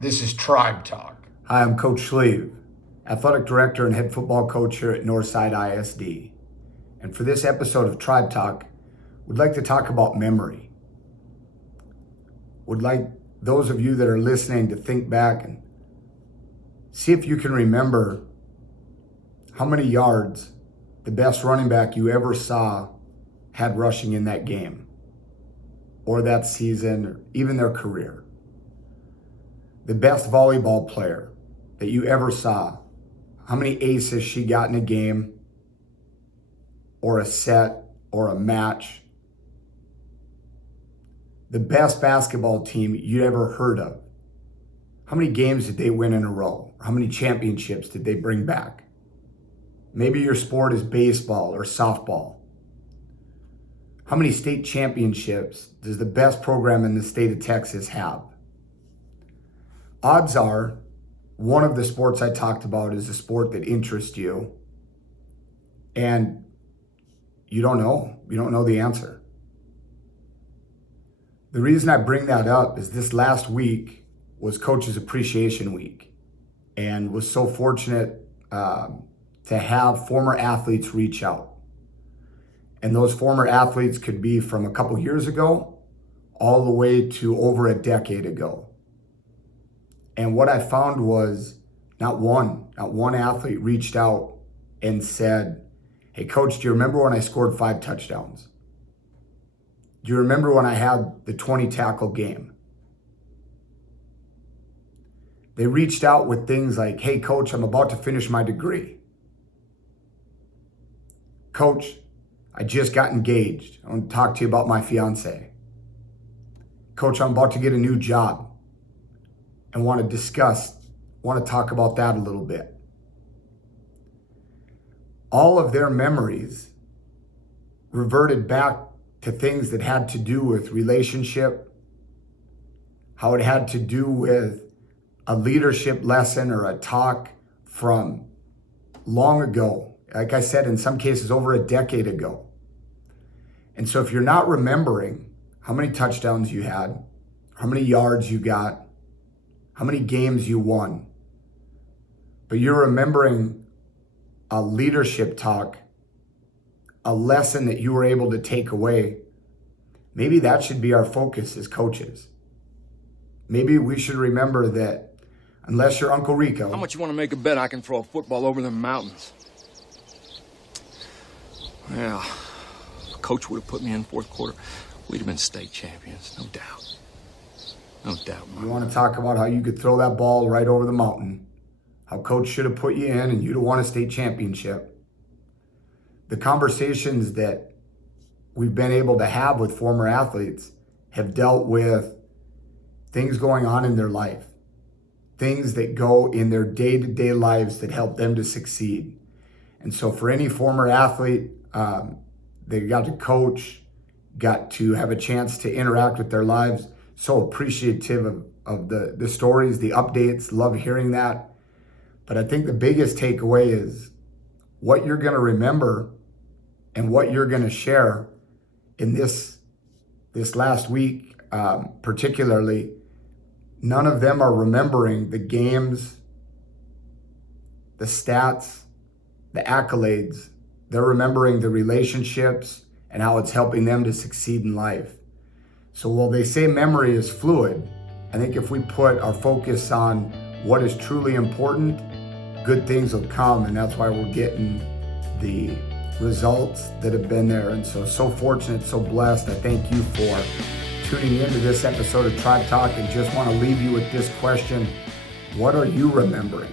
This is Tribe Talk. Hi, I'm Coach Schlieve, Athletic Director and Head Football Coach here at Northside ISD. And for this episode of Tribe Talk, we'd like to talk about memory. Would like those of you that are listening to think back and see if you can remember how many yards the best running back you ever saw had rushing in that game, or that season, or even their career. The best volleyball player that you ever saw, how many aces she got in a game, or a set, or a match. The best basketball team you ever heard of, how many games did they win in a row? How many championships did they bring back? Maybe your sport is baseball or softball. How many state championships does the best program in the state of Texas have? Odds are, one of the sports I talked about is a sport that interests you, and you don't know the answer. The reason I bring that up is this last week was Coach's Appreciation Week, and was so fortunate to have former athletes reach out. And those former athletes could be from a couple years ago all the way to over a decade ago. And what I found was not one athlete reached out and said, "Hey coach, do you remember when I scored 5 touchdowns? Do you remember when I had the 20 tackle game?" They reached out with things like, "Hey coach, I'm about to finish my degree. Coach, I just got engaged. I want to talk to you about my fiance. Coach, I'm about to get a new job and want to talk about that a little bit." All of their memories reverted back to things that had to do with relationship, how it had to do with a leadership lesson or a talk from long ago. Like I said, in some cases over a decade ago. And so if you're not remembering how many touchdowns you had, how many yards you got, how many games you won, but you're remembering a leadership talk, a lesson that you were able to take away, maybe that should be our focus as coaches. Maybe we should remember that unless you're Uncle Rico. How much you want to make a bet I can throw a football over the mountains? Yeah, if Coach would have put me in fourth quarter, we'd have been state champions, no doubt. No doubt, Mom. You want to talk about how you could throw that ball right over the mountain, how Coach should have put you in and you'd have won a state championship. The conversations that we've been able to have with former athletes have dealt with things going on in their life, things that go in their day-to-day lives that help them to succeed. And so for any former athlete, they got to coach, got to have a chance to interact with their lives, so appreciative of the stories, the updates, love hearing that. But I think the biggest takeaway is what you're going to remember and what you're going to share in this last week, particularly. None of them are remembering the games, the stats, the accolades. They're remembering the relationships and how it's helping them to succeed in life. So while they say memory is fluid, I think if we put our focus on what is truly important, good things will come, and that's why we're getting the results that have been there. And so fortunate, so blessed. I thank you for tuning into this episode of Tribe Talk, and just want to leave you with this question: what are you remembering?